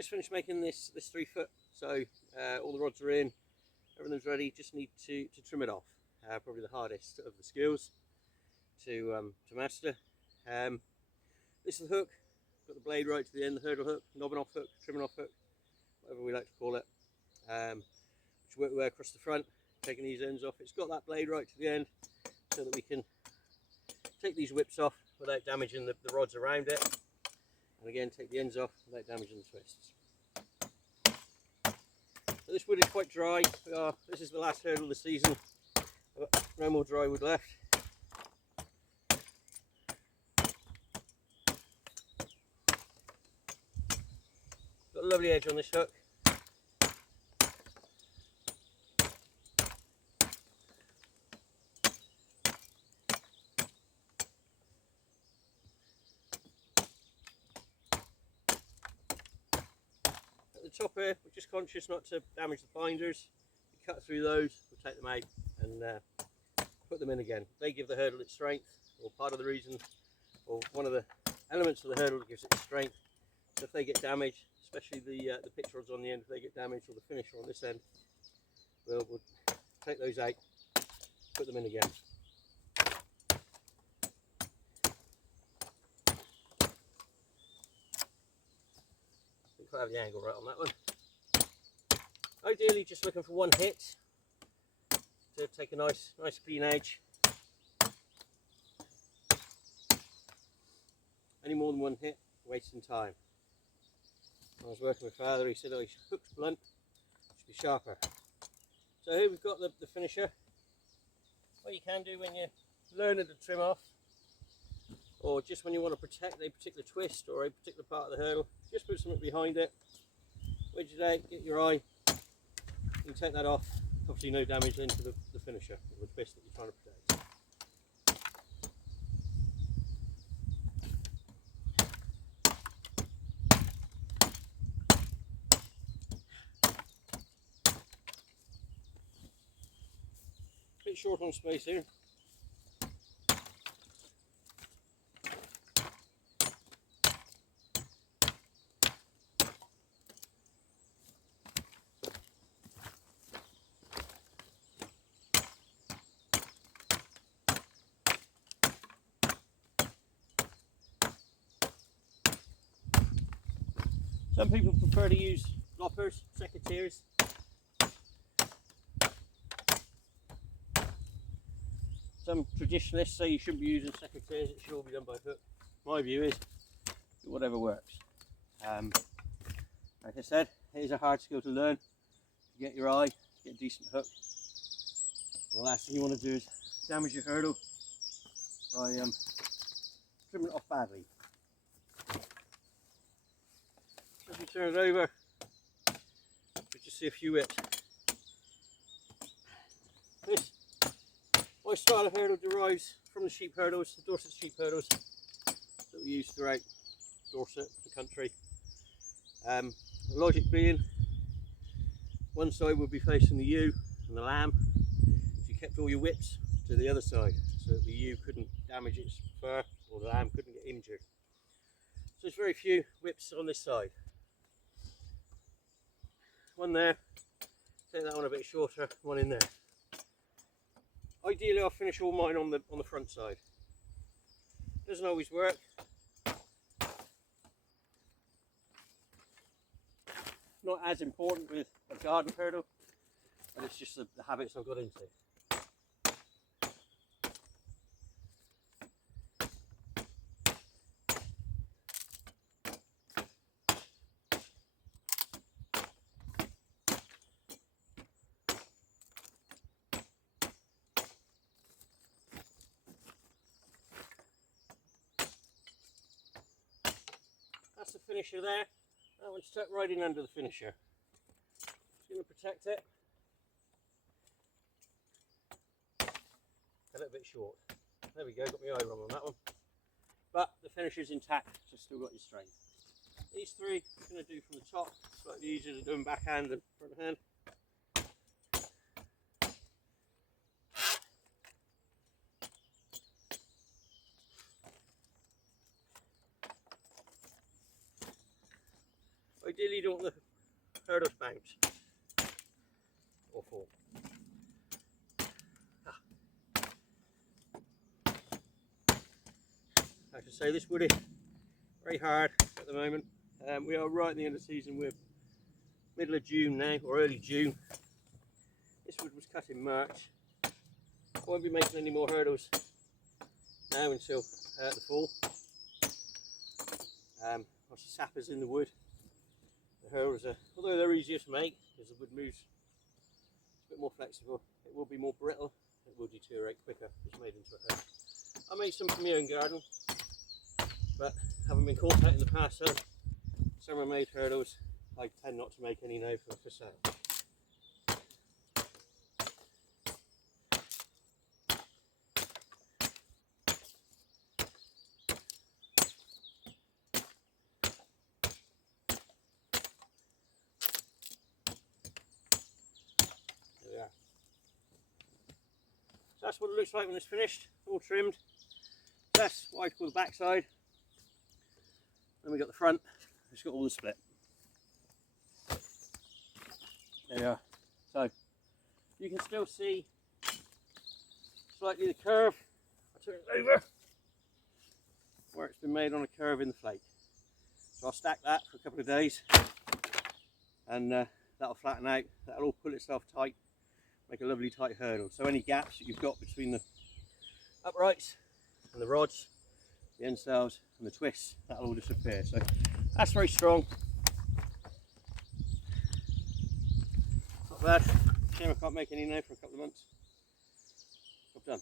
Just finished making this 3 foot, so all the rods are in, everything's ready. Just need to trim it off. Probably the hardest of the skills to master. This is the hook. Got the blade right to the end, the hurdle hook, knobbing off hook, trimming off hook, whatever we like to call it. Which work way across the front, taking these ends off. It's got that blade right to the end, so that we can take these whips off without damaging the rods around it. And again, take the ends off without damaging the twists. So this wood is quite dry. This is the last hurdle of the season. I've got no more dry wood left. Got a lovely edge on this hook. Top here, we're just conscious not to damage the binders. We cut through those, we'll take them out and put them in again. They give the hurdle its strength, or part of the reason, or one of the elements of the hurdle that gives it strength. So if they get damaged, especially the pitch rods on the end, if they get damaged, or the finisher on this end, we'll take those out, put them in again. I have the angle right on that one. Ideally just looking for one hit to take a nice clean edge. Any more than one hit, wasting time. When I was working with Father, he said, oh, your hook's blunt, it should be sharper. So here we've got the finisher. What you can do when you're learning to trim off, or just when you want to protect a particular twist or a particular part of the hurdle, just put something behind it, wedge it out, get your eye, you can take that off. Obviously no damage into the finisher or the twist that you're trying to protect. Bit short on space here. Some people prefer to use loppers, secateurs. Some traditionalists say you shouldn't be using secateurs, it should all be done by hook. My view is do whatever works. Like I said, it is a hard skill to learn. To get your eye, to get a decent hook. And the last thing you want to do is damage your hurdle by trimming it off badly. As we turn it over, we just see a few whips. My style of hurdle derives from the sheep hurdles, the Dorset sheep hurdles that we use throughout Dorset, the country. The logic being, one side would be facing the ewe and the lamb, so you kept all your whips to the other side, so that the ewe couldn't damage its fur or the lamb couldn't get injured. So there's very few whips on this side. One there, take that one a bit shorter, one in there. Ideally I'll finish all mine on the front side. Doesn't always work. Not as important with a garden hurdle, but it's just the habits I've got into. That's the finisher there. That one's tucked right in under the finisher. Just going to protect it. A little bit short. There we go, got my eye wrong on that one. But the finisher's intact, so still got your strength. These three I'm going to do from the top, slightly easier to do them backhand than front hand. ideally you don't want the hurdles bounce or fall. I should say this wood is very hard at the moment. We are right at the end of the season. We're middle of June now, or early June. This wood was cut in March. I won't be making any more hurdles now until the fall. Lots of sappers in the wood. The hurdles are, although they're easier to make because the wood moves a bit more flexible, it will be more brittle. It will deteriorate quicker if it's made into a hurdle. I made some for my own garden, but having been caught out in the past selling summer made hurdles, I tend not to make any now for sale. There we are. So that's what it looks like when it's finished, all trimmed. That's what I call the back side. Then we got the front, it's got all the split. There we are. So you can still see slightly the curve. I turn it over where it's been made on a curve in the flake. So I'll stack that for a couple of days and that'll flatten out, that'll all pull itself tight, make a lovely tight hurdle. So any gaps that you've got between the uprights and the rods, the end sails and the twists, that'll all disappear. So that's very strong. Not bad. Shame I can't make any now for a couple of months. Job done.